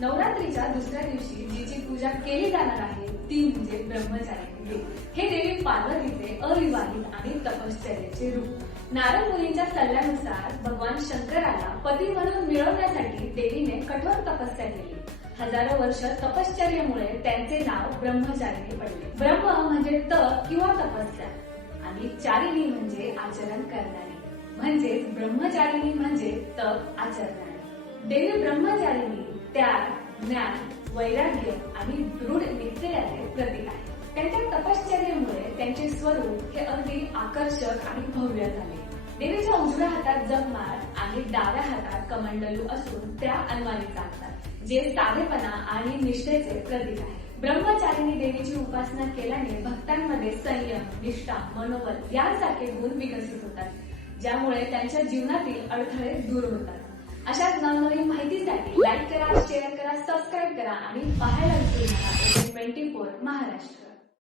नवरात्रीच्या दुसऱ्या दिवशी जिची पूजा केली जाणार आहे ती म्हणजे ब्रह्मचारिणी देवी। हे देवी पार्वतीचे अविवाहित आणि तपश्चर्याचे रूप। नारद मुनींच्या सल्ल्यानुसार भगवान शंकराला पती म्हणून मिळवण्यासाठी देवीने कठोर तपस्या केली। हजारो वर्ष तपश्चर्येमुळे त्यांचे नाव ब्रह्मचारिणी पडले। ब्रह्म म्हणजे तप किंवा तपस्या आणि चारिणी म्हणजे आचरण करणारी, म्हणजेच ब्रह्मचारिणी म्हणजे तप आचरणारी। देवी ब्रह्मचारिणी त्याग, ज्ञान, वैराग्य आणि दृढ निश्चयाचे प्रतीक आहे। त्यांच्या तपश्चर्येमुळे त्यांचे स्वरूप हे अगदी आकर्षक आणि भव्य झाले। देवीच्या उजव्या हातात जपमाळ आणि डाव्या हातात कमंडलू असून त्या अन्वानी चालतात, जे साधेपणा आणि निष्ठेचे प्रतीक आहे। ब्रह्मचारिणी देवीची उपासना केल्याने भक्तांमध्ये संयम, निष्ठा, मनोबल यासारखे गुण विकसित होतात, ज्यामुळे त्यांच्या जीवनातील अडथळे दूर होतात। अशाच नवनवीन माहितीसाठी लाईक करा, शेअर करा, सबस्क्राईब करा आणि पाहायला विसरू नका 24 महाराष्ट्र।